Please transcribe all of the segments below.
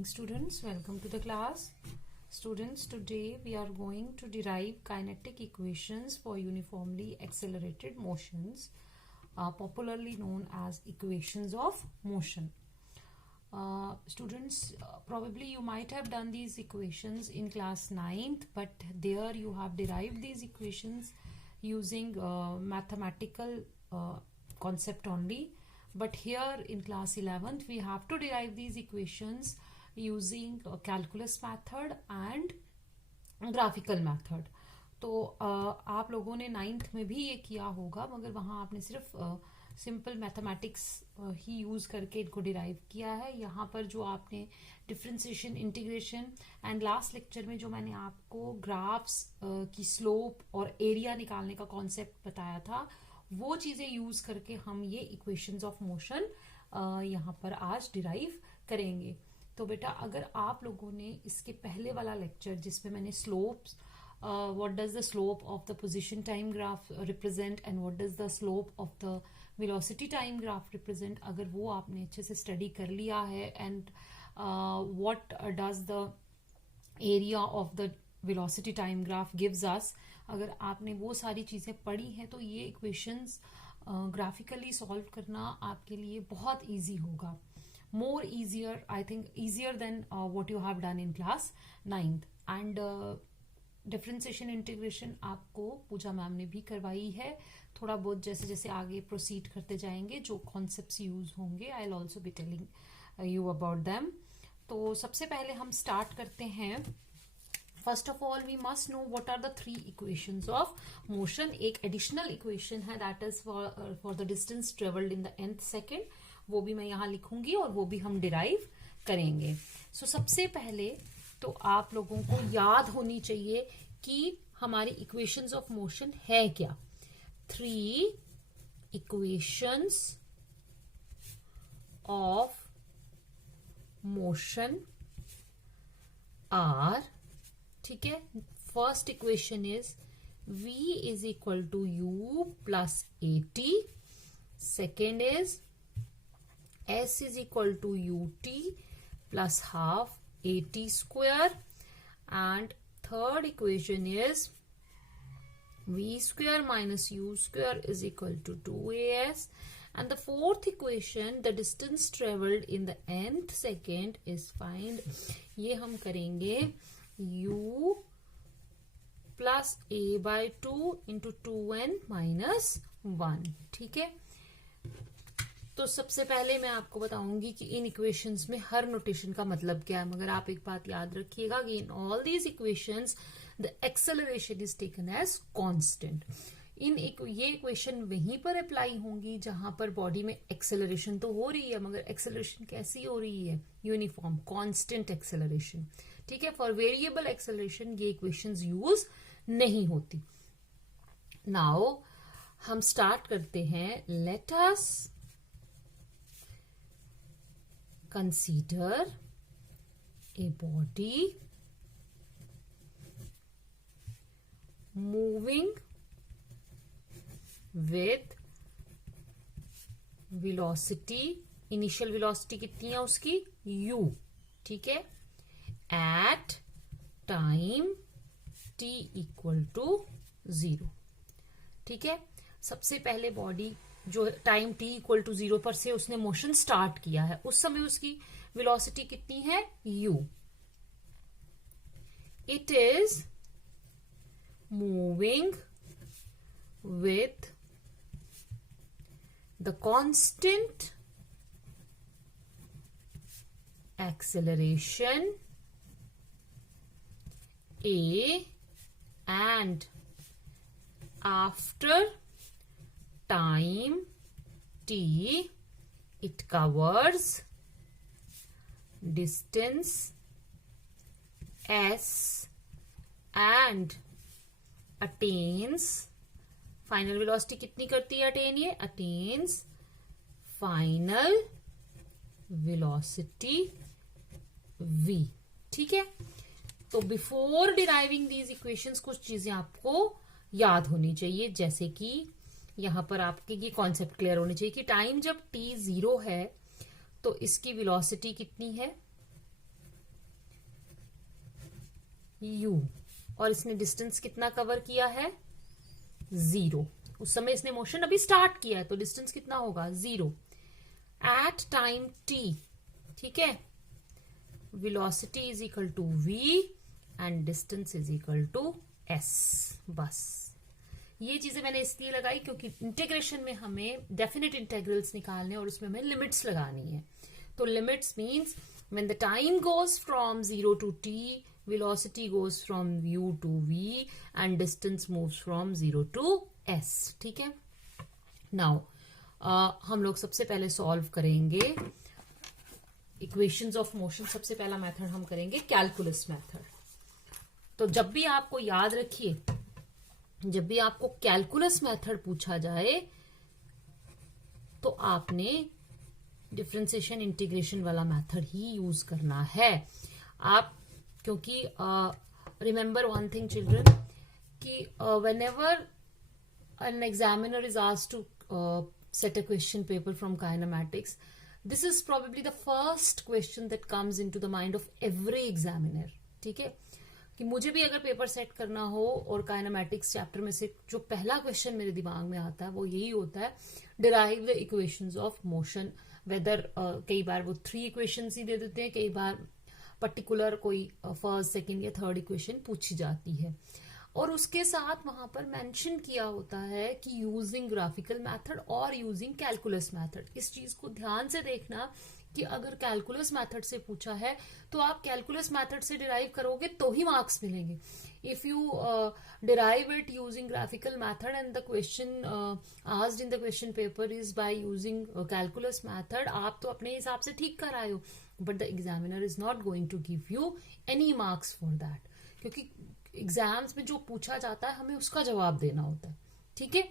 morning, students. Welcome to the class. Students, today we are going to derive kinetic equations for uniformly accelerated motions, popularly known as equations of motion. Students, probably you might have done these equations in class 9th, but there you have derived these equations using mathematical concept only. But here in class 11th we have to derive these equations using calculus method and graphical method. तो आप लोगों ने 9th में भी ये किया होगा, मगर वहाँ आपने सिर्फ सिंपल मैथमेटिक्स ही यूज करके इनको डिराइव किया है. यहाँ पर जो आपने differentiation, integration and last lecture में जो मैंने आपको ग्राफ्स की स्लोप और एरिया निकालने का कॉन्सेप्ट बताया था, वो चीजें यूज करके हम ये इक्वेशंस ऑफ मोशन यहाँ पर आज डिराइव करेंगे. तो बेटा, अगर आप लोगों ने इसके पहले वाला लेक्चर जिसमें मैंने slopes, what does the slope of the position time graph represent and what does the slope of the velocity time graph represent, अगर वो आपने अच्छे से स्टडी कर लिया है, and what does the area of the velocity time graph gives us, अगर आपने वो सारी चीजें पढ़ी हैं तो ये इक्वेशंस ग्राफिकली सॉल्व करना आपके लिए बहुत इजी होगा. More easier, I think easier than what you have done in class 9th. And differentiation, integration आपको पूजा मैम ने भी करवाई है. थोड़ा बहुत जैसे जैसे आगे प्रोसीड करते जाएंगे जो कॉन्सेप्ट्स यूज होंगे, I will also be telling you about them. तो सबसे पहले हम स्टार्ट करते हैं. First of all we must know what are the three equations of motion. एक एडिशनल इक्वेशन है, that is for the distance travelled in the nth second. वो भी मैं यहाँ लिखूंगी और वो भी हम डिराइव करेंगे. सो सबसे पहले तो आप लोगों को याद होनी चाहिए कि हमारी इक्वेशंस ऑफ मोशन है क्या. Three equations of motion are, ठीक है. First equation is v is equal to u plus at. Second is s is equal to ut plus half at square, and third equation is v square minus u square is equal to 2as, and the fourth equation, the distance traveled in the nth second, is find. ये हम करेंगे u plus a by 2 into 2n minus 1, ठीक है. तो सबसे पहले मैं आपको बताऊंगी कि इन इक्वेशंस में हर नोटेशन का मतलब क्या है. मगर आप एक बात याद रखिएगा कि in all these equations the acceleration is taken as constant. ये इक्वेशन वहीं पर अप्लाई होंगी जहां पर बॉडी में एक्सेलरेशन तो हो रही है, मगर एक्सेलरेशन कैसी हो रही है? यूनिफॉर्म कांस्टेंट एक्सेलरेशन, ठीक है. फॉर वेरिएबल एक्सेलरेशन ये इक्वेशंस यूज नहीं होती. नाउ हम स्टार्ट करते हैं. Let us consider a body moving with velocity, initial velocity कितनी है उसकी? u, ठीक है. at time t equal to 0, ठीक है. सबसे पहले बॉडी जो टाइम t इक्वल टू 0 पर से उसने मोशन स्टार्ट किया है, उस समय उसकी वेलोसिटी कितनी है? u. It is moving with the constant acceleration a, and after time t it covers distance s and attains, final velocity कितनी करती है अटेन? ये अटेन्स फाइनल वेलोसिटी v, ठीक है. तो बिफोर डिराइविंग दीज इक्वेशंस कुछ चीजें आपको याद होनी चाहिए, जैसे कि यहां पर आपके ये कॉन्सेप्ट क्लियर होने चाहिए कि टाइम जब t 0 है तो इसकी वेलोसिटी कितनी है? u, और इसने डिस्टेंस कितना कवर किया है, 0। उस समय इसने मोशन अभी स्टार्ट किया है, तो डिस्टेंस कितना होगा, 0 एट टाइम t। ठीक है, velocity is equal to v and distance is equal to s। बस ये चीजें मैंने इसलिए लगाई क्योंकि इंटीग्रेशन में हमें डेफिनेट इंटेग्रल्स निकालने और उसमें हमें लिमिट्स लगानी है। तो limits means when the time goes from 0 to t, velocity goes from u to v and distance moves from 0 to s। ठीक है, नाउ हम लोग सबसे पहले सॉल्व करेंगे इक्वेशंस ऑफ मोशन। सबसे पहला मेथड हम करेंगे कैलकुलस मेथड। तो जब भी आपको याद रखिए, जब भी आपको कैलकुलस मेथड पूछा जाए तो आपने डिफरेंशिएशन इंटीग्रेशन वाला मेथड ही यूज करना है। आप क्योंकि रिमेंबर वन थिंग चिल्ड्रन, कि whenever an examiner is asked to set a question paper from kinematics, this is probably the first question that comes into the mind of every examiner। ठीक है, कि मुझे भी अगर पेपर सेट करना हो और काइनेमैटिक्स चैप्टर में से जो पहला क्वेश्चन मेरे दिमाग में आता है वो यही होता है, derive the equations of motion. Whether कई बार वो 3 इक्वेशंस ही दे देते हैं, कई बार पर्टिकुलर कोई फर्स्ट सेकंड या थर्ड इक्वेशन पूछी जाती है, और उसके साथ वहां पर मेंशन किया होता है कि यूजिंग ग्राफिकल मेथड और यूजिंग कैलकुलस मेथड। इस चीज को ध्यान से देखना कि अगर कैलकुलस मेथड से पूछा है तो आप कैलकुलस मेथड से डिराइव करोगे तो ही मार्क्स मिलेंगे। If you derive it using graphical method and the question asked in the question paper is by using calculus method, आप तो अपने हिसाब से ठीक कर आए हो, but the examiner is not going to give you any marks for that, क्योंकि एग्जाम्स में जो पूछा जाता है हमें उसका जवाब देना होता है। ठीक है,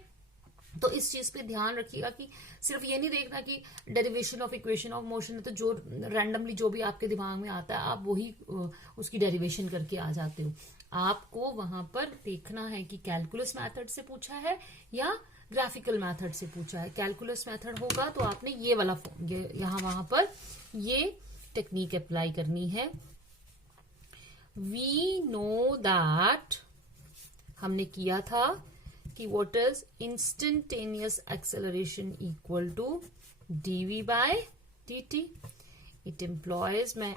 तो इस चीज पे ध्यान रखिएगा कि सिर्फ ये नहीं देखना कि derivation of equation of motion है तो जो रैंडमली जो भी आपके दिमाग में आता है आप वही उसकी डेरिवेशन करके आ जाते हो। आपको वहां पर देखना है कि कैलकुलस मेथड से पूछा है या ग्राफिकल मेथड से पूछा है। कैलकुलस मेथड होगा तो आपने ये वाला यहाँ वहां पर ये टेक्निक अप्लाई करनी है। We know that हमने किया था कि what is instantaneous acceleration equal to dv by dt। It implies मैं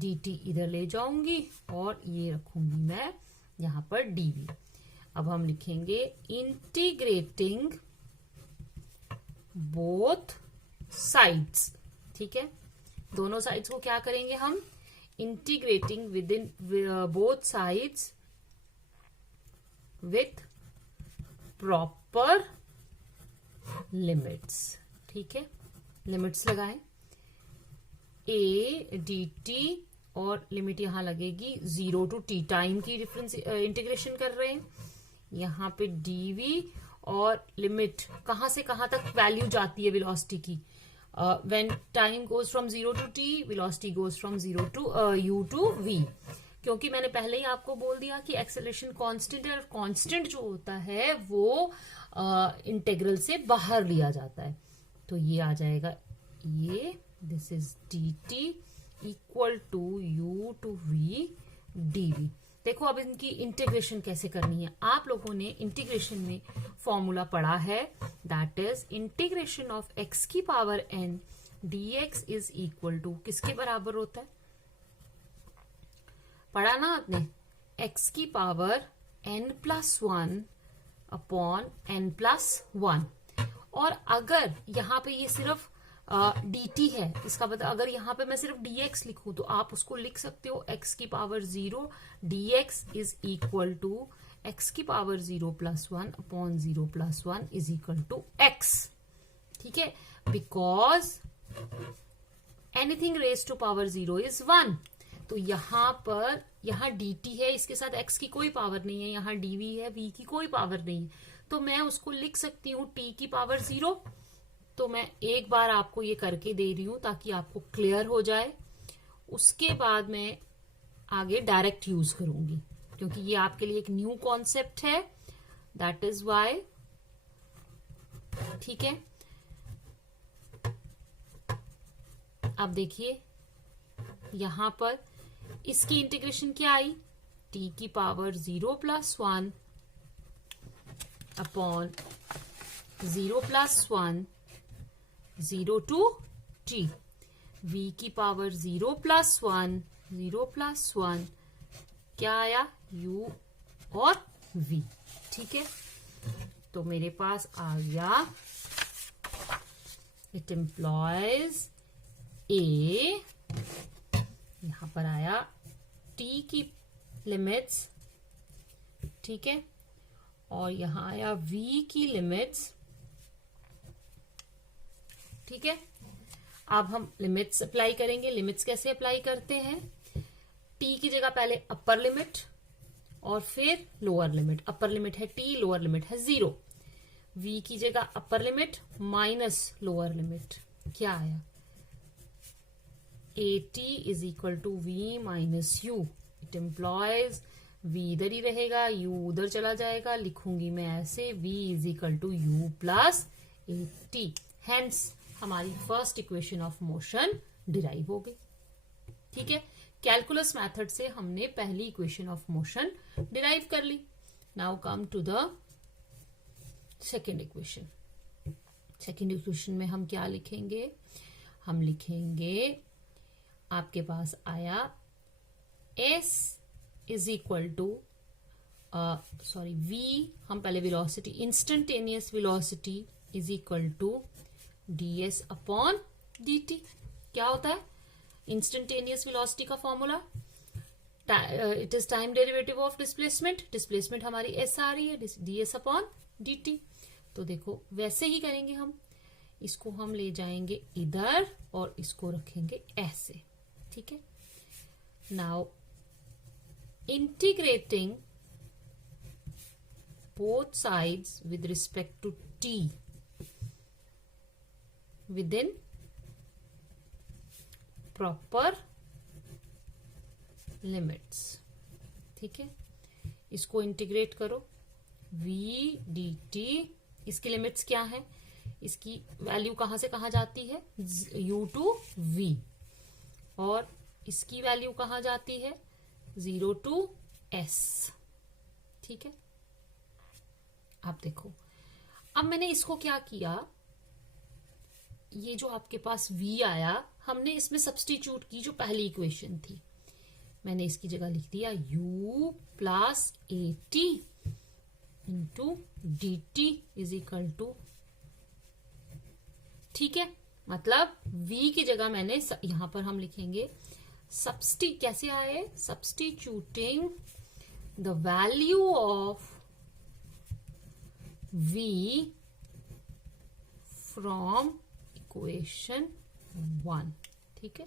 dt इधर ले जाऊंगी और ये रखूंगी मैं यहां पर dv। अब हम लिखेंगे इंटीग्रेटिंग बोथ साइड्स। ठीक है, दोनों साइड्स को क्या करेंगे हम, integrating within both sides with proper limits। ठीक है, लिमिट्स लगाएं a dt और लिमिट यहां लगेगी 0 टू t, टाइम की डिफरेंस इंटीग्रेशन कर रहे हैं यहां पे dv, और लिमिट कहां से कहां तक वैल्यू जाती है वेलोसिटी की। When time goes from 0 to t, velocity goes from 0 to u to v। क्योंकि मैंने पहले ही आपको बोल दिया कि एक्सेलरेशन कांस्टेंट है, और कांस्टेंट जो होता है वो इंटेग्रल से बाहर लिया जाता है। तो ये आ जाएगा, ये this is dt equal to u to v dv। देखो अब इनकी इंटीग्रेशन कैसे करनी है। आप लोगों ने इंटीग्रेशन में फॉर्मूला पढ़ा है, that is integration of x की power n dx is equal to किसके बराबर होता है, पढ़ा ना आपने, x की power n plus 1 upon n plus 1। और अगर यहां पे ये सिर्फ dt है, इसका मतलब अगर यहां पे मैं सिर्फ dx लिखूं तो आप उसको लिख सकते हो x की power 0 dx is equal to x की power 0 plus 1 upon 0 plus 1 is equal to x। ठीक है, because anything raise to power 0 is 1। तो यहां पर यहां dt है, इसके साथ x की कोई पावर नहीं है, यहां dv है, v की कोई पावर नहीं है, तो मैं उसको लिख सकती हूं t की पावर 0। तो मैं एक बार आपको ये करके दे रही हूं ताकि आपको क्लियर हो जाए, उसके बाद मैं आगे डायरेक्ट यूज करूंगी क्योंकि ये आपके लिए एक न्यू कॉन्सेप्ट है, दैट इज वाई। ठीक है, अब देखिए यहां पर इसकी इंटीग्रेशन क्या आई, t की power 0 plus 1 upon 0 plus 1 0 to t, v की पावर 0 प्लस 1 0 प्लस 1 क्या आया, u और v। ठीक है, तो मेरे पास आ गया इट एम्प्लॉयज ए, यहां पर आया t की लिमिट्स, ठीक है, और यहां आया v की लिमिट्स। ठीक है, अब हम लिमिट्स अप्लाई करेंगे। लिमिट्स कैसे अप्लाई करते हैं, t की जगह पहले अपर लिमिट और फिर लोअर लिमिट। अपर लिमिट है t, लोअर लिमिट है 0। v की जगह upper limit minus lower limit, क्या आया, at is equal to v minus u। It implies v इधर ही रहेगा, u उधर चला जाएगा, लिखूंगी मैं ऐसे v is equal to u plus at। Hence हमारी first equation of motion derive हो गई। ठीक है, कैलकुलस मेथड से हमने पहली इक्वेशन ऑफ मोशन डिराइव कर ली। Now come to the second equation. Second equation में हम क्या लिखेंगे, हम लिखेंगे आपके पास आया s is equal to v, हम पहले velocity, instantaneous velocity is equal to ds upon dt। क्या होता है इंस्टेंटेनियस वेलोसिटी का formula, it is time derivative of displacement. Displacement हमारी s आ रही है, ds अपॉन dt। तो देखो वैसे ही करेंगे हम, इसको हम ले जाएंगे इधर और इसको रखेंगे ऐसे। ठीक है, now integrating both sides with respect to t within proper limits। ठीक है, इसको इंटीग्रेट करो, v dt, इसकी लिमिट्स क्या है, इसकी वैल्यू कहां से कहां जाती है, u टू v, और इसकी वैल्यू कहां जाती है 0 टू s। ठीक है, आप देखो अब मैंने इसको क्या किया, ये जो आपके पास v आया हमने इसमें सब्स्टिट्यूट की जो पहली इक्वेशन थी, मैंने इसकी जगह लिख दिया u plus at into dt is equal to. ठीक है, मतलब v की जगह मैंने यहां पर हम लिखेंगे कैसे आए, substituting the value of v from equation 1। ठीक है,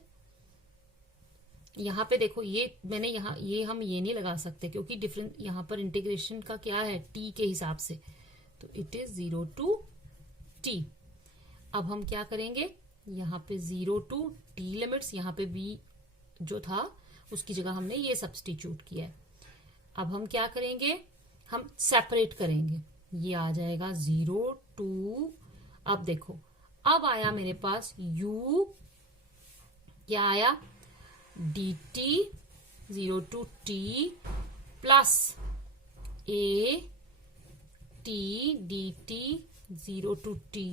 यहां पे देखो ये मैंने ये हम ये नहीं लगा सकते क्योंकि डिफरेंट यहां पर इंटीग्रेशन का क्या है t के हिसाब से, तो इट इज 0 टू t। अब हम क्या करेंगे, यहां पे 0 टू t लिमिट्स, यहां पे v जो था उसकी जगह हमने ये सब्स्टिट्यूट किया है। अब हम क्या करेंगे, हम सेपरेट करेंगे, ये आ जाएगा 0 टू, अब देखो अब आया मेरे पास u, क्या आया dt 0 to t plus a t dt 0 to t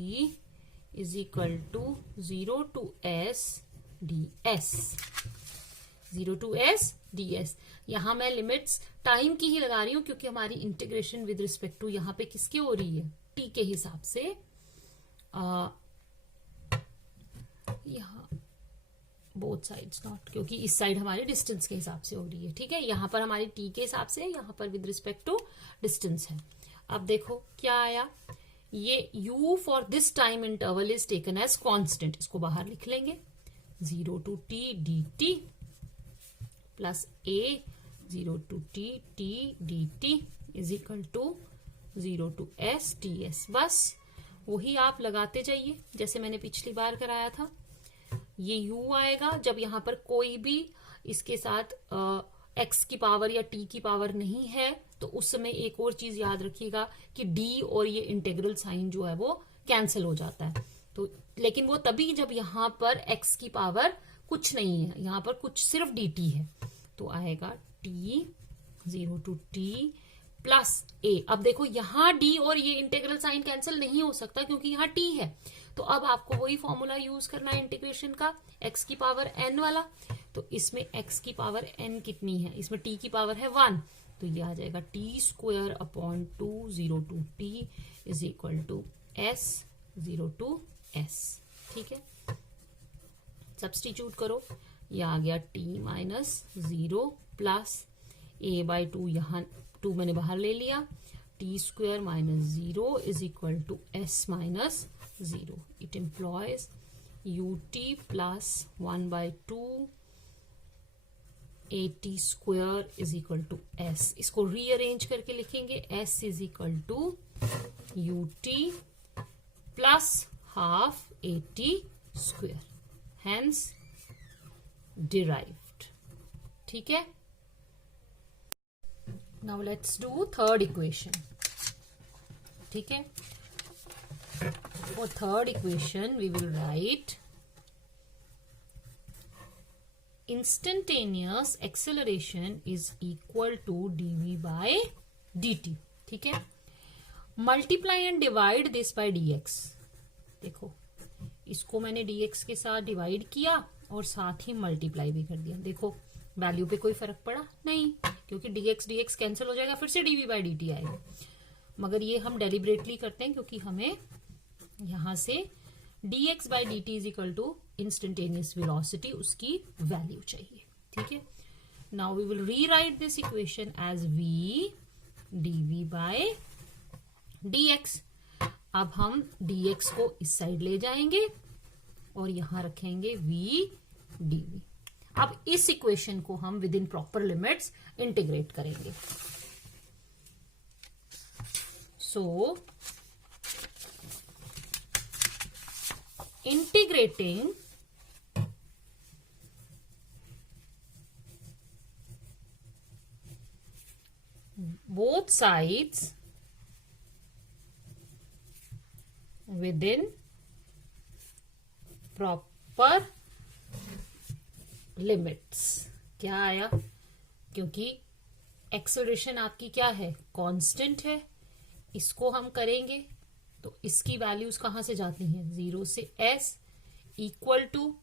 is equal to 0 to s ds, 0 to s ds। यहां मैं लिमिट्स टाइम की ही लगा रही हूं क्योंकि हमारी इंटीग्रेशन विद रिस्पेक्ट टू यहां पे किसके हो रही है, t के हिसाब से। यहां बोथ साइड्स नॉट, क्योंकि इस साइड हमारी डिस्टेंस के हिसाब से हो रही है। ठीक है, यहां पर हमारी t के हिसाब से, यहां पर विद रिस्पेक्ट टू डिस्टेंस है। अब देखो क्या आया, ये u for this time interval is taken as constant, इसको बाहर लिख लेंगे 0 to t dt plus a 0 to t t dt is equal to 0 to s ds। बस वही आप लगाते जाइए जैसे मैंने पिछली बार कराया था। ये u आएगा जब यहां पर कोई भी इसके साथ x की पावर या t की पावर नहीं है, तो उस समय एक और चीज याद रखिएगा कि d और ये इंटेग्रल साइन जो है वो कैंसिल हो जाता है। तो लेकिन वो तभी जब यहां पर x की पावर कुछ नहीं है, यहां पर कुछ सिर्फ dt है, तो आएगा t 0 to t plus a। अब देखो यहाँ d और ये इंटीग्रल साइन कैंसिल नहीं हो सकता क्योंकि यहाँ t है, तो अब आपको वही फॉर्मूला यूज करना है इंटीग्रेशन का, x की पावर n वाला। तो इसमें x की पावर n कितनी है, इसमें t की पावर है 1, तो ये आ जाएगा t square upon 2 0 to t is equal to s 0 to s। ठीक है, सब्सटीट्यूट करो, ये आ गया t minus 0 plus a by 2, यहाँ 2 मैंने बाहर ले लिया, t square minus 0 is equal to s minus 0। It implies ut plus 1 by 2 at square is equal to s। इसको रीअरेंज करके लिखेंगे, s is equal to ut plus half at square, hence derived. ठीक है, now let's do third equation. ठीक है, for third equation we will write instantaneous acceleration is equal to dv by dt। ठीक है, multiply and divide this by dx। देखो, इसको मैंने dx के साथ डिवाइड किया और साथ ही मल्टीप्लाई भी कर दिया। देखो, वैल्यू पे कोई फर्क पड़ा नहीं, क्योंकि dx कैंसिल हो जाएगा, फिर से dv बाई dt आएगा। मगर ये हम डेलिबरेटली करते हैं क्योंकि हमें यहां से dx by dt is equal to instantaneous velocity, उसकी वैल्यू चाहिए। ठीक है, now we will rewrite this equation as v dv by dx। अब हम dx को इस साइड ले जाएंगे और यहां रखेंगे v dv। अब इस इक्वेशन को हम within proper limits integrate करेंगे। So integrating both sides within proper limits। क्या आया, क्योंकि एक्सेलरेशन आपकी क्या है, कांस्टेंट है, इसको हम करेंगे तो इसकी वैल्यूज कहां से जाती हैं, 0 से s इक्वल टू,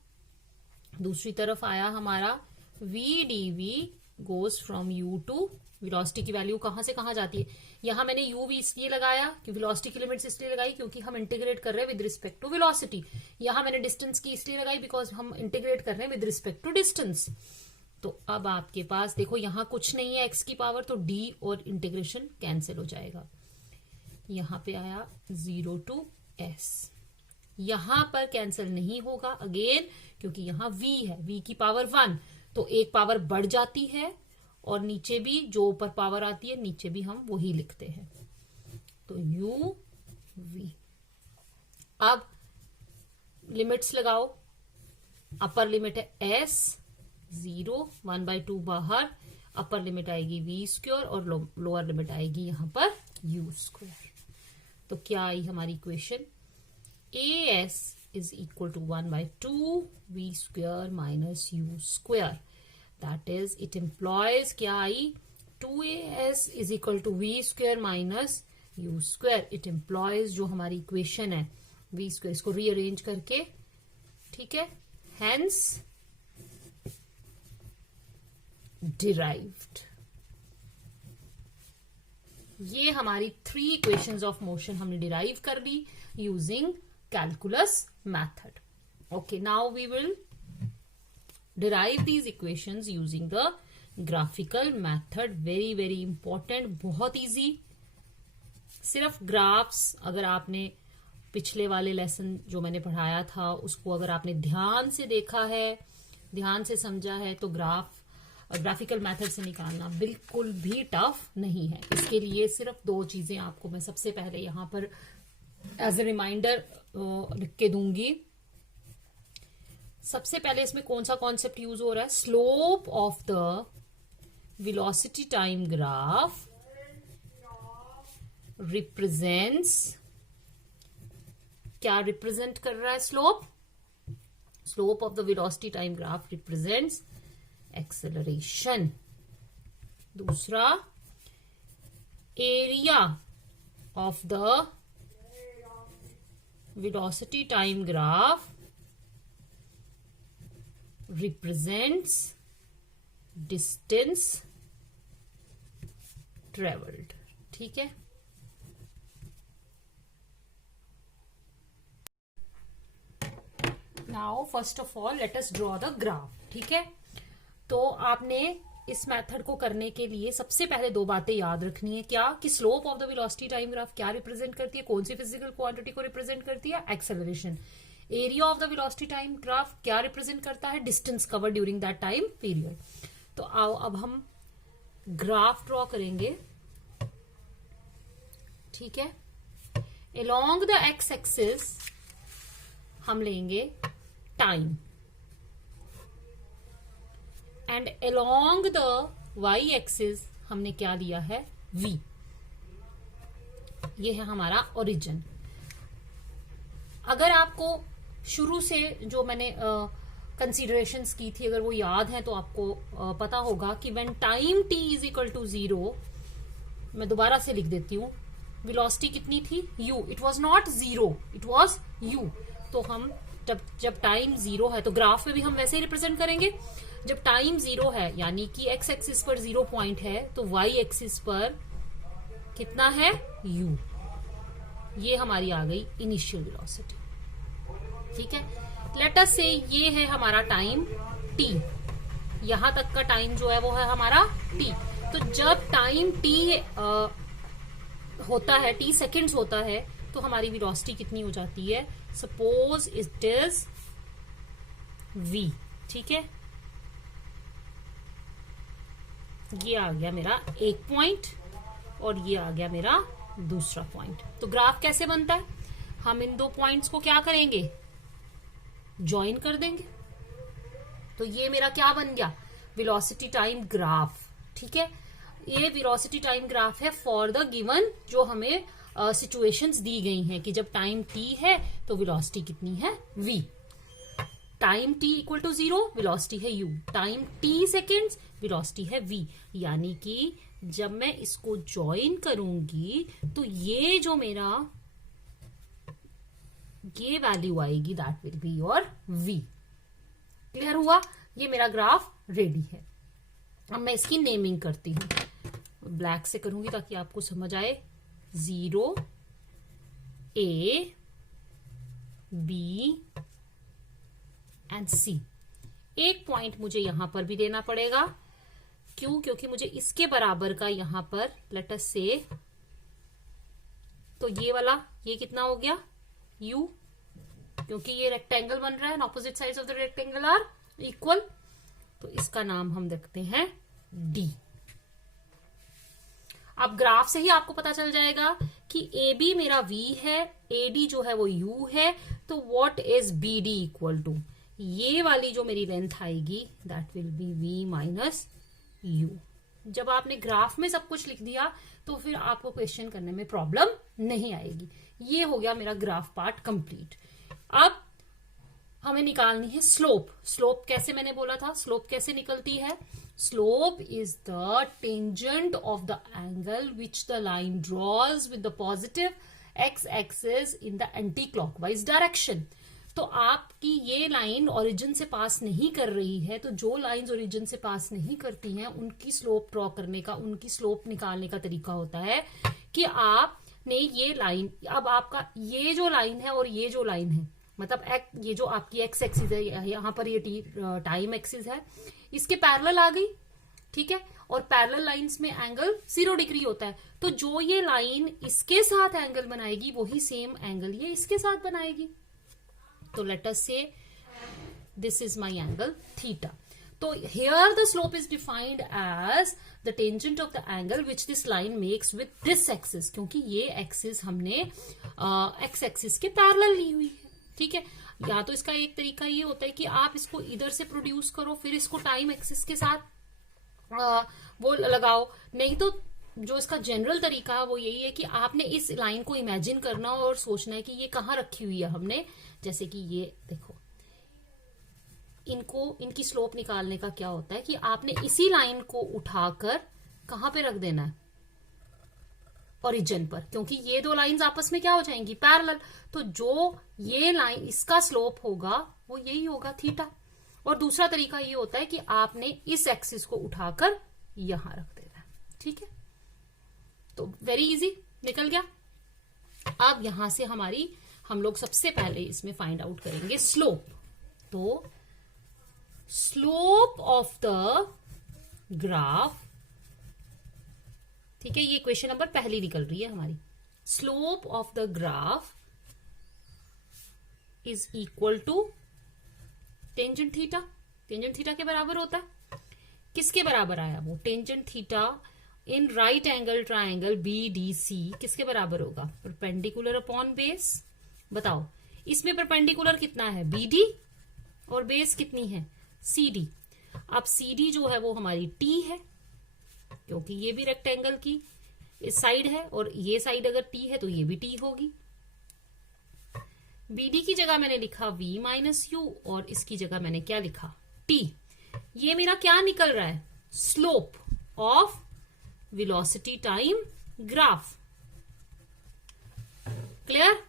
दूसरी तरफ आया हमारा v dv goes from u to, velocity की वैल्यू कहां से कहां जाती है, यहां मैंने u v इसलिए लगाया कि वेलोसिटी की लिमिट्स इसलिए लगाई क्योंकि हम इंटीग्रेट कर रहे हैं विद रिस्पेक्ट टू वेलोसिटी। यहां मैंने डिस्टेंस की इसलिए लगाई बिकॉज हम इंटीग्रेट कर रहे हैं विद रिस्पेक्ट टू डिस्टेंस। तो अब आपके पास देखो, यहां कुछ नहीं है x की पावर, तो d और इंटीग्रेशन कैंसिल हो जाएगा। यहां पे आया 0 टू s, यहां पर कैंसिल नहीं होगा अगेन क्योंकि यहां v है, v की पावर 1, तो एक पावर बढ़ जाती है और नीचे भी जो ऊपर पावर आती है नीचे भी हम वही लिखते हैं, तो u v। अब लिमिट्स लगाओ, अपर लिमिट है s 0 1 बाई 2 बाहर, अपर लिमिट आएगी v स्क्वायर और लोअर लिमिट आएगी यहां पर u स्क्वायर। तो क्या आई हमारी equation, as is equal to 1 by 2 v square minus u square. That is, it implies क्या आई, 2as is equal to v square minus u square. It implies जो हमारी इक्वेशन है v स्क्वायर, इसको रीअरेंज करके, ठीक है, हेंस डिराइव्ड। ये हमारी 3 इक्वेशंस ऑफ मोशन हमने डिराइव कर ली using calculus method. Okay, now we will derive these equations using the graphical method. Very very important, बहुत इजी। सिर्फ ग्राफ्स, अगर आपने पिछले वाले लेसन जो मैंने पढ़ाया था उसको अगर आपने ध्यान से देखा है, ध्यान से समझा है, तो ग्राफिकल मेथड से निकालना बिल्कुल भी टफ नहीं है। इसके लिए सिर्फ 2 चीजें आपको मैं सबसे पहले यहां पर एज ए रिमाइंडर लिख के दूंगी। सबसे पहले इसमें कौन सा कॉन्सेप्ट यूज हो रहा है, slope of the velocity time graph represents, क्या रिप्रेजेंट कर रहा है slope of the velocity time graph represents acceleration. दूसरा area of the velocity time graph represents distance travelled. ठीक है, now first of all let us draw the graph. ठीक है, तो आपने इस मेथड को करने के लिए सबसे पहले दो बातें याद रखनी है। क्या कि slope of the velocity time graph क्या रिप्रेजेंट करती है, कौन सी फिजिकल क्वांटिटी को रिप्रेजेंट करती है, acceleration. Area of the velocity time graph क्या रिप्रेजेंट करता है, distance cover during that time period. तो आओ अब हम ग्राफ ड्रॉ करेंगे। ठीक है, अलोंग द एक्स एक्सिस हम लेंगे time and along the y axis हमने क्या लिया है, v। ये है हमारा ओरिजिन। अगर आपको शुरू से जो मैंने कंसीडरेशंस की थी अगर वो याद है तो आपको पता होगा कि when time t is equal to 0, मैं दोबारा से लिख देती हूँ, वेलोसिटी कितनी थी u, it was not 0, it was u। तो हम जब टाइम 0 है तो ग्राफ में भी हम वैसे ही रिप्रेजेंट करेंगे। जब टाइम 0 है यानी कि एक्स एक्सिस पर 0 पॉइंट है तो वाई एक्सिस पर कितना है, u। ये हमारी आ गई इनिशियल वेलोसिटी। ठीक है, लेट अस से ये है हमारा टाइम t, यहां तक का टाइम जो है वो है हमारा t। तो जब टाइम t होता है, t सेकेंड्स होता है, तो हमारी वेलोसिटी कितनी हो जाती है, सपोज इट इज v। ठीक है, ये आ गया मेरा एक पॉइंट और ये आ गया मेरा दूसरा पॉइंट। तो ग्राफ कैसे बनता है, हम इन दो पॉइंट्स को क्या करेंगे, ज्वाइन कर देंगे। तो ये मेरा क्या बन गया, वेलोसिटी टाइम ग्राफ। ठीक है, ये वेलोसिटी टाइम ग्राफ है फॉर द गिवन जो हमें सिचुएशंस दी गई हैं कि जब टाइम t है तो वेलोसिटी कितनी है, v। Time t equal to 0, velocity है u। Time t seconds, velocity है v। यानी कि जब मैं इसको ज्वाइन करूंगी तो ये जो मेरा ये वैल्यू आएगी, that will be your v। Clear हुआ, ये मेरा ग्राफ रेडी है। अब मैं इसकी नेमिंग करती हूं, ब्लैक से करूंगी ताकि आपको समझ आए। 0 A B एंड C। एक पॉइंट मुझे यहां पर भी देना पड़ेगा, क्यों, क्योंकि मुझे इसके बराबर का यहां पर लेट अस से, तो ये वाला ये कितना हो गया u, क्योंकि ये रेक्टेंगल बन रहा है, opposite sides of the rectangle are equal, तो इसका नाम हम रखते हैं d। अब ग्राफ से ही आपको पता चल जाएगा कि AB मेरा v है, AD जो है वो u है, तो what is BD equal to, ये वाली जो मेरी लेंथ आएगी that will be v minus u। जब आपने ग्राफ में सब कुछ लिख दिया तो फिर आपको क्वेश्चन करने में प्रॉब्लम नहीं आएगी। ये हो गया मेरा ग्राफ पार्ट कंप्लीट। अब हमें निकालनी है स्लोप। स्लोप कैसे, मैंने बोला था स्लोप कैसे निकलती है, slope is the tangent of the angle which the line draws with the positive x axis in the anti clockwise direction. तो आपकी ये लाइन ओरिजिन से पास नहीं कर रही है, तो जो लाइंस ओरिजिन से पास नहीं करती हैं उनकी स्लोप ड्रॉ करने का, उनकी स्लोप निकालने का तरीका होता है कि आपने ये लाइन, अब आपका ये जो लाइन है और ये जो लाइन है, मतलब ये जो आपकी एक्स एक्सिस है, यहां पर ये टाइम एक्सिस है, इसके पैरेलल आ गई। ठीक है, और पैरेलल लाइंस में एंगल 0 डिग्री होता है, तो जो ये लाइन इसके साथ एंगल बनाएगी वही सेम एंगल ये इसके साथ बनाएगी। तो let us say this is my angle theta. तो here the slope is defined as the tangent of the angle which this line makes with this axis, क्योंकि ये एक्सिस हमने एक्स एक्सिस के पैरेलल ली हुई है। ठीक है, या तो इसका एक तरीका ये होता है कि आप इसको इधर से प्रोड्यूस करो फिर इसको टाइम एक्सिस के साथ वो लगाओ, नहीं तो जो इसका जनरल तरीका है वो यही है कि आपने इस लाइन को इमेजिन करना और सोचना है कि ये कहाँ रखी हुई है हमने। जैसे कि ये देखो, इनकी स्लोप निकालने का क्या होता है कि आपने इसी लाइन को उठाकर कहां पे रख देना है? ओरिजिन पर, क्योंकि ये दो लाइंस आपस में क्या हो जाएंगी? पैरेलल। तो जो ये लाइन, इसका स्लोप होगा वो यही होगा, थीटा। और दूसरा तरीका ये होता है कि आपने इस एक्सिस को उठाकर यहां रख देना है। ठीक है, तो वेरी इजी, निकल गया। अब यहां से हम लोग सबसे पहले इसमें फाइंड आउट करेंगे स्लोप। तो स्लोप ऑफ द ग्राफ, ठीक है, ये इक्वेशन नंबर पहली निकल रही है हमारी। Slope of the graph is equal to tangent theta. Tangent theta के बराबर होता है, किसके बराबर आया वो? Tangent theta in right angle triangle BDC किसके बराबर होगा? Perpendicular upon base. बताओ, इसमें परपेंडिकुलर कितना है? BD, और बेस कितनी है? CD। अब CD जो है वो हमारी T है, क्योंकि ये भी रेक्टेंगल की इस साइड है, और ये साइड अगर T है तो ये भी T होगी। BD की जगह मैंने लिखा V माइनस U, और इसकी जगह मैंने क्या लिखा? T। ये मेरा क्या निकल रहा है? Slope of velocity time graph. Clear?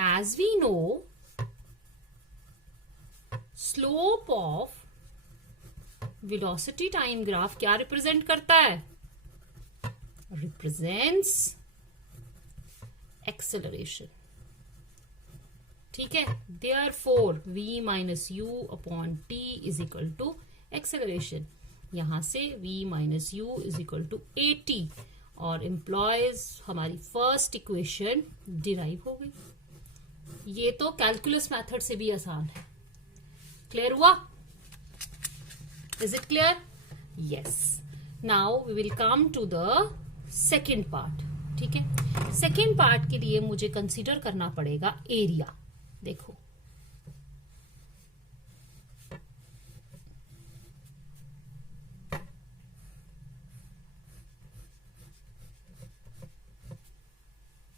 As we know, slope of velocity time graph क्या रिप्रेजेंट करता है? Represents acceleration. ठीक है, therefore V minus U upon T is equal to acceleration. यहां से V minus U is equal to AT, और implies हमारी first equation derive हो गई। ये तो कैलकुलस मेथड से भी आसान है। क्लियर हुआ? Is it clear? Yes. Now we will come to the second part. ठीक है, सेकेंड पार्ट के लिए मुझे कंसीडर करना पड़ेगा एरिया। देखो,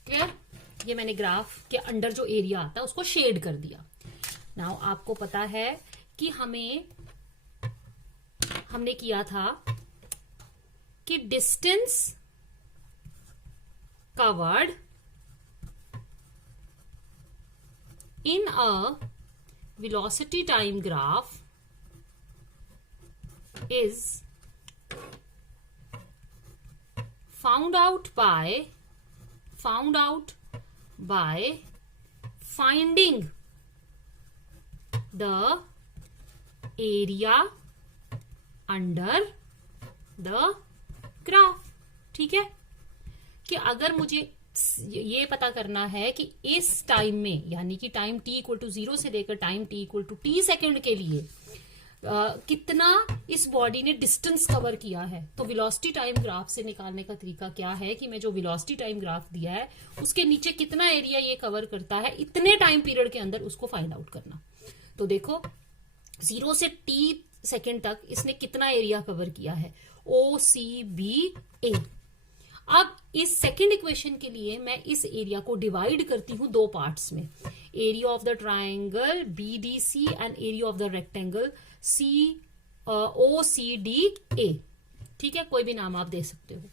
क्लियर? ये मैंने ग्राफ के अंडर जो एरिया आता है उसको शेड कर दिया। नाउ आपको पता है कि हमने किया था कि distance covered in a velocity time graph is found out by finding the area under the graph। ठीक है, कि अगर मुझे ये पता करना है कि इस टाइम में, यानी कि टाइम t इक्वल टू 0 से लेकर time t equal to t second के लिए कितना इस बॉडी ने डिस्टेंस कवर किया है, तो वेलोसिटी टाइम ग्राफ से निकालने का तरीका क्या है कि मैं जो वेलोसिटी टाइम ग्राफ दिया है उसके नीचे कितना एरिया ये कवर करता है, इतने टाइम पीरियड के अंदर उसको फाइंड आउट करना। तो देखो, 0 से t सेकेंड तक इसने कितना एरिया कवर किया है? OCBA। अब इस सेकेंड इक्वेशन के लिए मैं इस एरिया को डिवाइड करती हूं दो पार्ट्स में, area of the triangle BDC and area of the rectangle OCDA। ठीक है, कोई भी नाम आप दे सकते हो।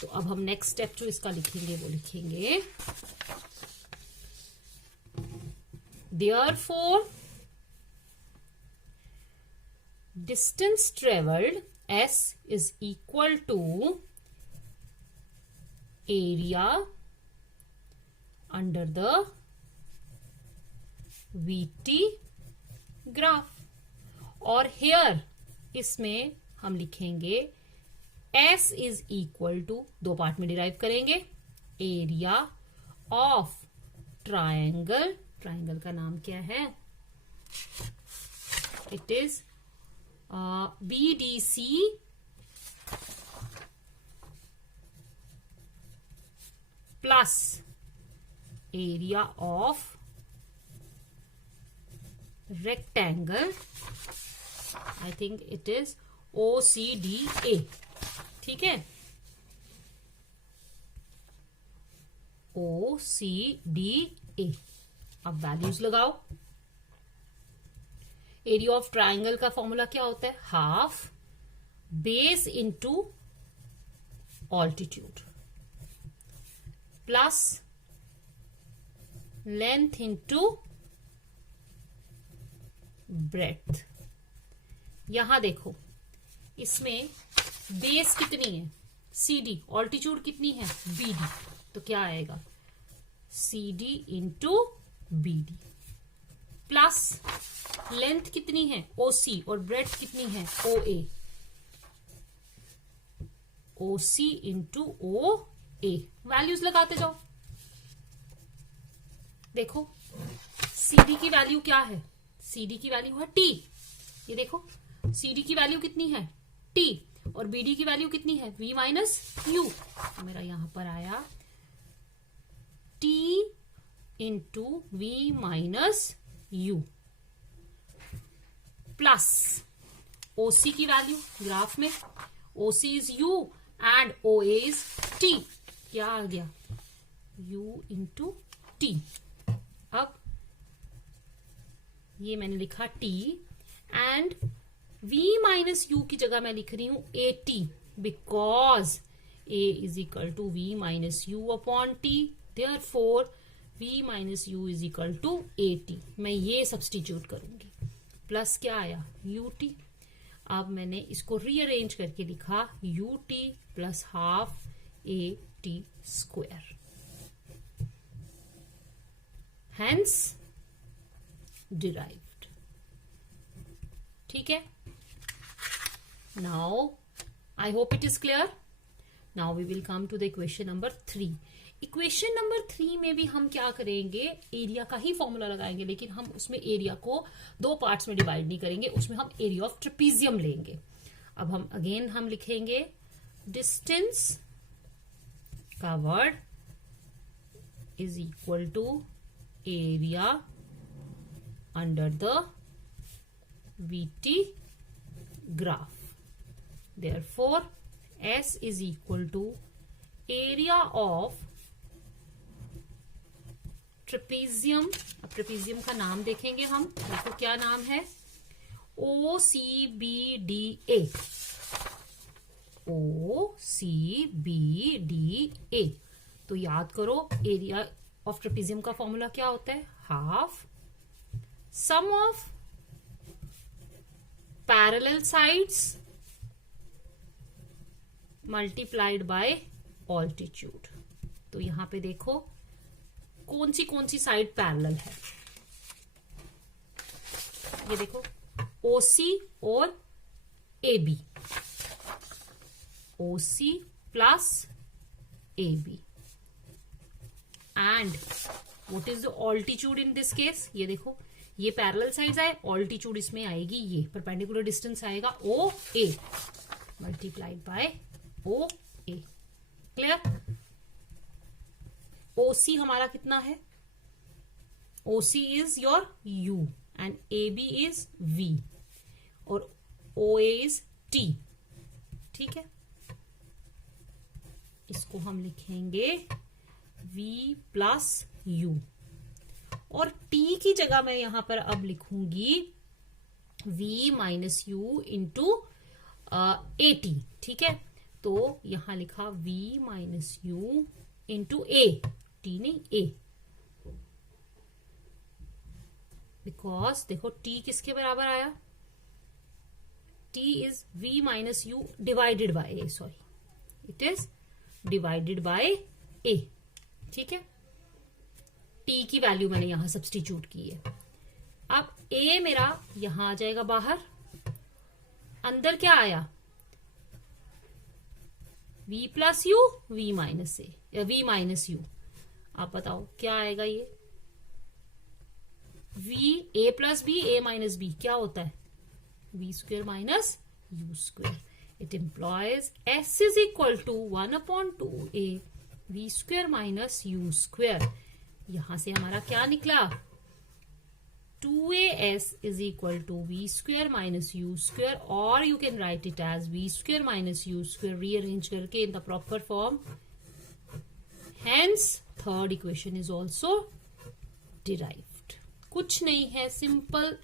तो अब हम नेक्स्ट स्टेप जो इसका लिखेंगे वो लिखेंगे, therefore distance travelled S is equal to area under the VT graph. और हेयर इसमें हम लिखेंगे S इज इक्वल टू, दो पार्ट में डिराइव करेंगे, एरिया ऑफ ट्रायंगल। ट्रायंगल का नाम क्या है? It is BDC plus area of rectangle, I think it is OCDA। ठीक है, OCDA। अब वैल्यूज लगाओ। एरिया ऑफ ट्राइंगल का फॉर्मूला क्या होता है? Half base into altitude plus length into breadth. यहां देखो इसमें बेस कितनी है CD, ऑल्टीट्यूड कितनी है BD, तो क्या आएगा CD into BD plus length कितनी है OC और ब्रेथ कितनी है OA, OC into OA। Values लगाते जाओ। देखो CD की वैल्यू क्या है, CD की वैल्यू है T। ये देखो CD की वैल्यू कितनी है T और BD की वैल्यू कितनी है V माइनस U। तो मेरा यहां पर आया T into V minus U plus OC की वैल्यू ग्राफ में OC is U and OA is T। क्या आ गया U इंटू T। अब ये मैंने लिखा T and V minus U की जगह मैं लिख रही हूं AT because A is equal to V minus U upon T, therefore V minus U is equal to AT। मैं ये सब्सटीट्यूट करूंगी प्लस क्या आया UT। अब मैंने इसको रीअरेंज करके लिखा UT plus half AT square, hence derived. ठीक है, now I hope it is clear. Now we will come to the equation number 3। Equation number 3 में भी हम क्या करेंगे, एरिया का ही फॉर्मूला लगाएंगे, लेकिन हम उसमें एरिया को दो पार्ट्स में डिवाइड नहीं करेंगे, उसमें हम एरिया ऑफ ट्रेपीजियम लेंगे। अब हम लिखेंगे distance covered is equal to area under the VT graph. Therefore, S is equal to area of trapezium. अब ट्रेपीजियम का नाम देखेंगे हम, देखो क्या नाम है OCBDA। OCBDA तो याद करो एरिया ऑफ ट्रेपीजियम का फॉर्मूला क्या होता है, half sum of parallel sides multiplied by altitude. तो यहां पे देखो कौन सी साइड पैरेलल है, ये देखो OC और AB, OC plus AB and what is the altitude in this case. ये देखो ये पैरेलल साइड्स आए, ऑल्टीट्यूड इसमें आएगी, ये परपेंडिकुलर डिस्टेंस आएगा OA multiplied by OA। Clear. OC हमारा कितना है, OC is your U and AB is V और OA इज T। ठीक है, इसको हम लिखेंगे V प्लस U और T की जगह मैं यहां पर अब लिखूंगी V minus U into AT। ठीक है, तो यहां लिखा V minus U into A, T नहीं A, बिकॉज देखो T किसके बराबर आया, T is V minus U divided by A, sorry it is divided by A। ठीक है, T की वैल्यू मैंने यहां सब्सटीट्यूट की है। अब A मेरा यहां आ जाएगा बाहर, अंदर क्या आया V plus U, V minus A या V माइनस U। आप बताओ क्या आएगा, ये V A plus B, A minus B क्या होता है V square minus U square. It implies S is equal to 1/2A V square minus U square. यहां से हमारा क्या निकला, 2AS is equal to V square minus U square, और you can write it as V square minus U square rearrange करके in the proper form. Hence third equation is also derived. कुछ नहीं है, सिंपल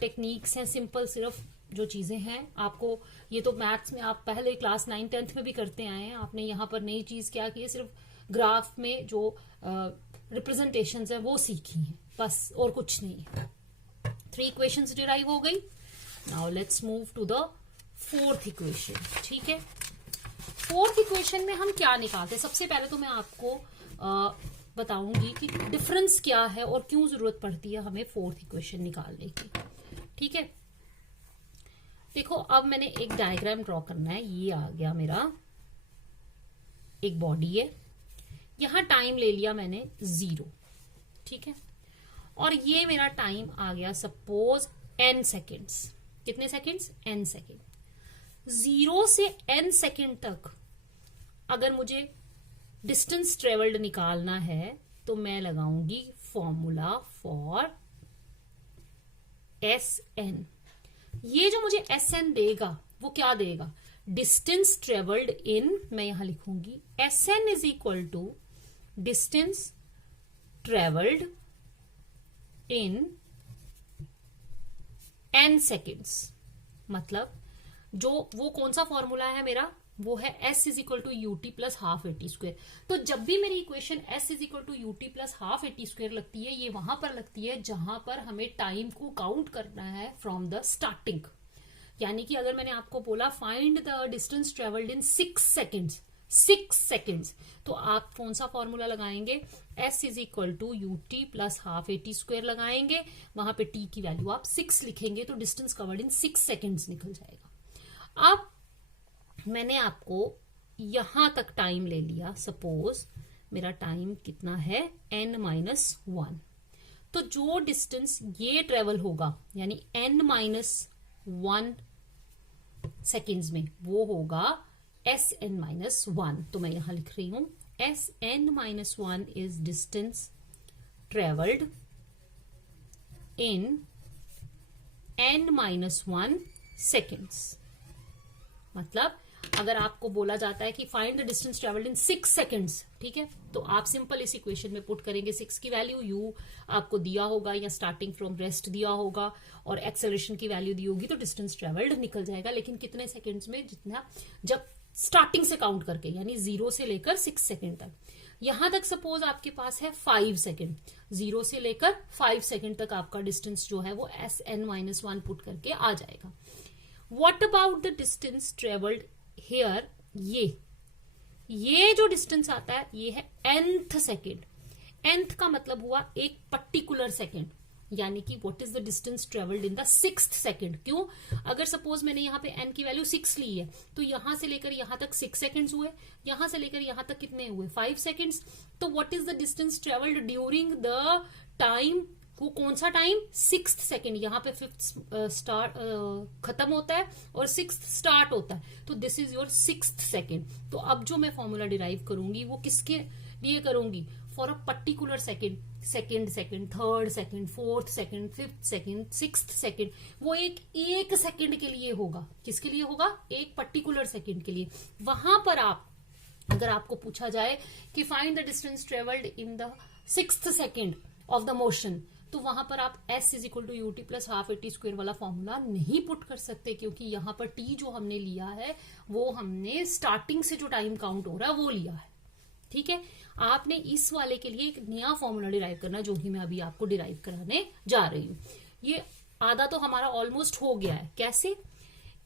टेक्निक्स हैं, simple सिर्फ जो चीजें हैं आपको, ये तो मैथ्स में आप पहले क्लास 9 10th में भी करते आए हैं। आपने यहाँ पर नई चीज क्या की है, सिर्फ ग्राफ में जो रिप्रेजेंटेशन है वो सीखी है बस, और कुछ नहीं है। 3 इक्वेशंस डिराइव हो गई। Now let's move to the 4th equation. ठीक है, 4th इक्वेशन में हम क्या निकालते हैं? सबसे पहले तो मैं आपको बताऊंगी कि डिफरेंस क्या है और क्यों जरूरत पड़ती है हमें 4th इक्वेशन निकालने की। ठीक है, देखो अब मैंने एक डायग्राम ड्रॉ करना है। ये आ गया मेरा एक बॉडी है, यहां टाइम ले लिया मैंने 0। ठीक है, और ये मेरा टाइम आ गया सपोज n सेकेंड्स। कितने सेकेंड्स? n second. 0 से n सेकेंड तक अगर मुझे डिस्टेंस ट्रेवल्ड निकालना है तो मैं लगाऊंगी फॉर्मूला फॉर Sn। ये जो मुझे Sn देगा वो क्या देगा? डिस्टेंस ट्रेवल्ड इन, मैं यहां लिखूंगी Sn is equal to distance travelled in n seconds. मतलब जो वो कौन सा फॉर्मूला है मेरा? वो है s is equal to u t plus half a t square. तो जब भी मेरी equation s is equal to u t plus half a t square लगती है, ये वहां पर लगती है जहां पर हमें टाइम को काउंट करना है फ्रॉम द स्टार्टिंग। यानी कि अगर मैंने आपको बोला find the distance travelled in 6 seconds, 6 seconds, तो आप कौन सा फॉर्मूला लगाएंगे? s is equal to u t plus half a t square लगाएंगे। वहां पे t की वैल्यू आप 6 लिखेंगे तो डिस्टेंस कवर्ड इन 6 सेकेंड्स निकल जाएगा। अब मैंने आपको यहां तक टाइम ले लिया, सपोज मेरा टाइम कितना है? n-1। तो जो डिस्टेंस ये ट्रेवल होगा यानी n-1 सेकेंड्स में, वो होगा Sn-1। तो मैं यहां लिख रही हूं Sn-1 is distance travelled in n-1 seconds. मतलब अगर आपको बोला जाता है कि find the distance travelled in 6 seconds, ठीक है, तो आप सिंपल इस इक्वेशन में पुट करेंगे 6 की वैल्यू, u आपको दिया होगा या स्टार्टिंग फ्रॉम रेस्ट दिया होगा और एक्सेलरेशन की वैल्यू दी होगी, तो डिस्टेंस ट्रेवल्ड निकल जाएगा। लेकिन कितने सेकेंड्स में? जितना जब स्टार्टिंग से काउंट करके, यानी 0 से लेकर 6 सेकेंड तक। यहां तक सपोज आपके पास है 5 सेकेंड, 0 से लेकर 5 सेकेंड तक आपका डिस्टेंस जो है वो Sn-1 पुट करके आ जाएगा। What about the distance traveled here? ये जो डिस्टेंस आता है ये है nth सेकेंड। nth का मतलब हुआ एक पर्टिकुलर सेकेंड, यानी कि what is the distance travelled in the 6th second. क्यों? अगर सपोज मैंने यहाँ पे n की वैल्यू 6 ली है तो यहां से लेकर यहां तक 6 सेकेंड्स हुए, यहां से लेकर यहां तक कितने हुए? 5 सेकेंड्स। तो what is the distance travelled during the time? वो कौन सा टाइम? 6th second. यहाँ पे 5th स्टार्ट खत्म होता है और 6th स्टार्ट होता है, तो this is your 6th second. तो अब जो मैं फॉर्मूला डिराइव करूंगी वो किसके लिए करूंगी? For a particular second, second, third second, 4th second, 5th second, 6th second. वो एक सेकेंड के लिए होगा। किसके लिए होगा? एक पर्टिकुलर सेकेंड के लिए। वहां पर आप, अगर आपको पूछा जाए कि find the distance travelled in the 6th second of the motion, तो वहां पर आप s is equal to u t plus half a t square वाला फॉर्मूला नहीं पुट कर सकते, क्योंकि यहां पर t जो हमने लिया है वो हमने स्टार्टिंग से जो टाइम काउंट हो रहा है वो लिया है। ठीक है, आपने इस वाले के लिए एक नया फॉर्मूला डिराइव करना, जो कि मैं अभी आपको डिराइव कराने जा रही हूं। ये आधा तो हमारा ऑलमोस्ट हो गया है। कैसे?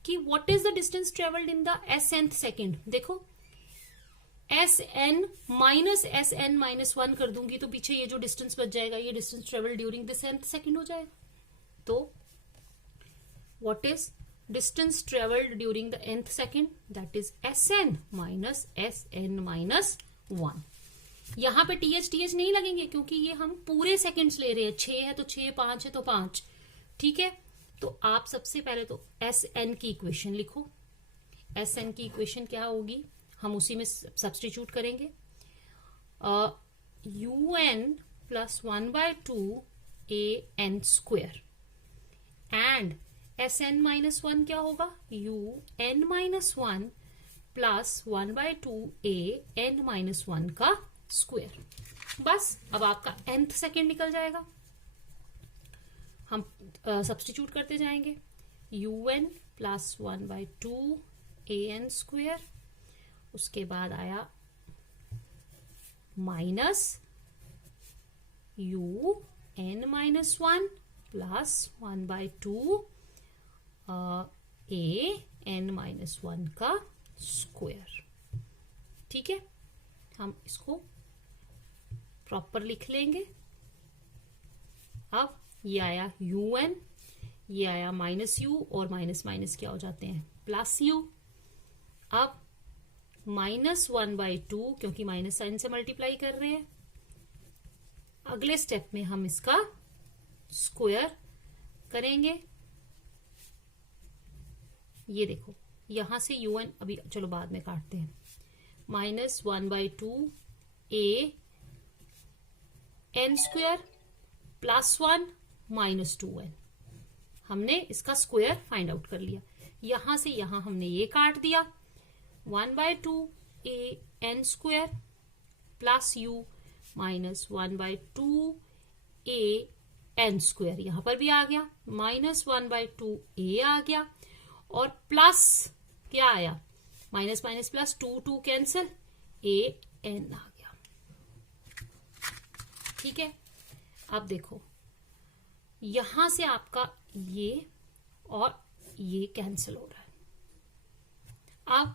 कि what is the distance travelled in the Sn second. देखो Sn-1 कर दूंगी तो पीछे ये जो डिस्टेंस बच जाएगा ये distance travel during the 10th second हो जाएगा। तो what is distance travelled during the nth second? That is Sn-1। यहां पे TH नहीं लगेंगे क्योंकि ये हम पूरे सेकेंड्स ले रहे हैं। 6 है तो 6, 5 है तो 5। ठीक है, तो आप सबसे पहले तो Sn की इक्वेशन लिखो। Sn की इक्वेशन क्या होगी? हम उसी में सब्स्टिट्यूट करेंगे। un plus 1/2 an square and Sn-1 क्या होगा? un-1 प्लस 1/2 an-1 का स्क्वेयर। बस अब आपका nth सेकेंड निकल जाएगा। हम सब्स्टिट्यूट करते जाएंगे। un प्लस 1/2 an स्क्वेयर, उसके बाद आया minus u n minus 1 plus 1/2 a n minus 1 का स्क्वायर। ठीक है, हम इसको प्रॉपर लिख लेंगे। अब ये आया un, ये आया माइनस u, और माइनस माइनस क्या हो जाते हैं, प्लस u। अब -1/2, क्योंकि माइनस साइन से मल्टीप्लाई कर रहे हैं, अगले स्टेप में हम इसका स्क्वायर करेंगे। ये देखो, यहां से un अभी चलो बाद में काटते हैं, -1/2 a n square plus 1 minus 2n। हमने इसका स्क्वायर फाइंड आउट कर लिया। यहां से यहां हमने ये काट दिया, 1/2 a n square plus u minus 1/2 a n square, यहां पर भी आ गया, -1/2 a आ गया, और प्लस क्या आया, minus minus plus 2 cancel, a n आ गया। ठीक है, अब देखो यहां से आपका ये और ये कैंसिल हो रहा है। अब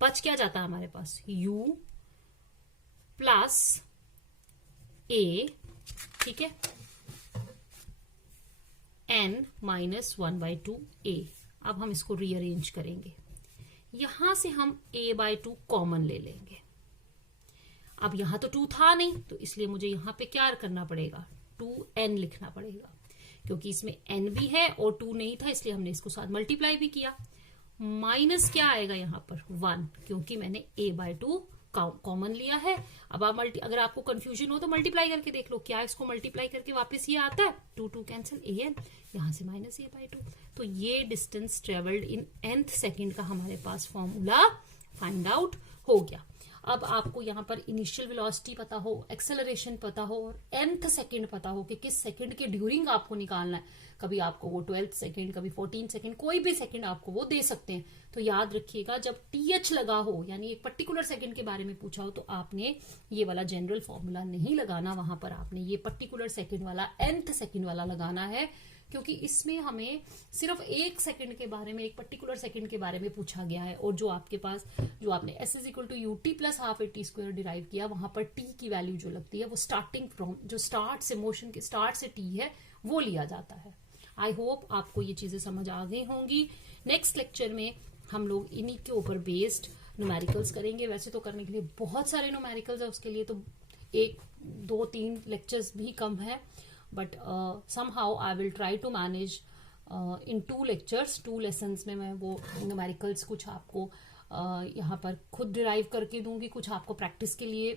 बच क्या जाता है हमारे पास, u प्लस a, ठीक है, n माइनस 1/2 a। अब हम इसको रीअरेंज करेंगे, यहां से हम a/2 कॉमन ले लेंगे। अब यहां तो 2 था नहीं, तो इसलिए मुझे यहां पे क्या करना पड़ेगा, 2n लिखना पड़ेगा, क्योंकि इसमें n भी है और 2 नहीं था, इसलिए हमने इसको साथ मल्टीप्लाई भी किया। माइनस क्या आएगा यहाँ पर, 1, क्योंकि मैंने a/2 कॉमन लिया है। अब आप अगर आपको कंफ्यूजन हो तो मल्टीप्लाई करके देख लो, क्या इसको मल्टीप्लाई करके वापस ये आता है, 2 कैंसिल, an, यहां से माइनस a/2। तो ये डिस्टेंस ट्रेवल्ड इन nth सेकेंड का हमारे पास फॉर्मूला फाइंड आउट हो गया। अब आपको यहाँ पर इनिशियल वेलोसिटी पता हो, एक्सेलरेशन पता हो, और nth सेकेंड पता हो कि किस सेकेंड के ड्यूरिंग आपको निकालना है। कभी आपको वो 12th सेकेंड, कभी 14th सेकेंड, कोई भी सेकेंड आपको वो दे सकते हैं। तो याद रखिएगा, जब th लगा हो, यानी एक पर्टिकुलर सेकेंड के बारे में पूछा हो, तो आपने ये वाला जनरल फॉर्मूला नहीं लगाना, वहां पर आपने ये पर्टिकुलर सेकेंड वाला, nth सेकेंड वाला लगाना है, क्योंकि इसमें हमें सिर्फ एक सेकंड के बारे में, एक पर्टिकुलर सेकंड के बारे में पूछा गया है। और जो आपके पास, जो आपने s = ut + ½ at² डिराइव किया, वहां पर t की वैल्यू जो लगती है वो स्टार्टिंग फ्रॉम, जो स्टार्ट से, मोशन के स्टार्ट से t है, वो लिया जाता है। आई होप आपको ये चीजें समझ आ गई होंगी। नेक्स्ट लेक्चर में हम लोग इन्हीं के ऊपर बेस्ड न्यूमेरिकल्स करेंगे। वैसे तो करने के लिए बहुत सारे न्यूमेरिकल्स है, उसके लिए तो 1, 2, 3 लेक्चर्स भी कम है, but somehow I will try to manage in 2 lectures, 2 lessons में मैं वो न्यूमेरिकल्स कुछ आपको यहाँ पर खुद डिराइव करके दूंगी, कुछ आपको प्रैक्टिस के लिए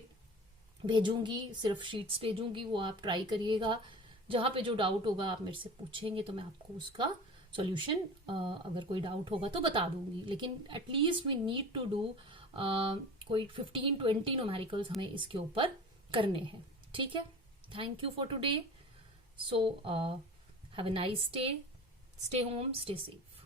भेजूंगी, सिर्फ शीट्स भेजूंगी, वो आप ट्राई करिएगा। जहाँ पे जो डाउट होगा आप मेरे से पूछेंगे तो मैं आपको उसका सॉल्यूशन, अगर कोई डाउट होगा तो बता दूंगी। लेकिन at least we need to do कोई 15-20 न्यूमेरिकल्स हमें इसके ऊपर करने हैं। ठीक है, thank you for today. So have a nice day. Stay home, stay safe.